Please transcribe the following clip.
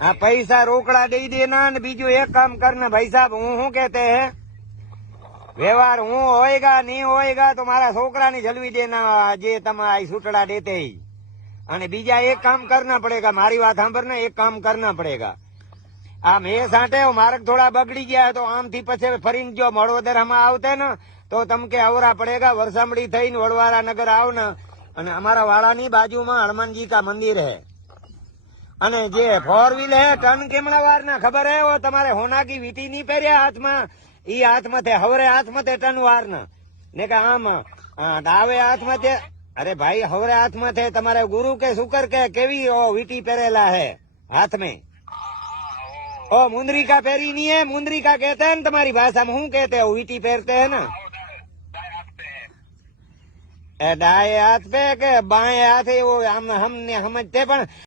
હા પૈસા રોકડા દઈ દેના ને બીજું એક કામ કરને ભાઈ સાહેબ, હું શું કેતે હે? વ્યવહાર હું હોયગા નહીં હોયગા તો મારા છોકરાની જલવી દેના જે તમે આ દેતે અને બીજા એક કામ કરના પડેગા મારી વાત સાંભળ ને, એક કામ કરના પડેગા આ મેં સાંટે માર્ગ થોડા બગડી ગયા તો આમ થી પછી ફરીને જો મળવદર હમણાં આવતે ને, તો તમકે અવરા પડેગા વરસામડી થઈને વડવારા નગર આવ ને, અને અમારા વાળાની બાજુમાં હનુમાનજી કા મંદિર હે. અને જે ફોર વ્હીલ હે ટન કેમણા વાર ના ખબર હે? તમારે હોનાકી વીટી નહીં પહેર્યા હાથમાં? ઈ હાથમાં તે, હવરે હાથમાં તે ટન વાર ના ને કે આમ ડાવે હાથમાં તે, અરે ભાઈ, હવરે હાથમાં તે, તમારે ગુરુ કે શુકર કે કેવી વીટી પહેરેલા હે હાથમાં? ઓ, મુંદરીકા પહેરી નહીં હે? મુંદરીકા કહેતા ને તમારી ભાષામાં શું કેતે હો વીટી પહેરતે હે ને? એ ડાયે હાથ પે કે બાયે હાથે એવો આમ હમને સમજતે પણ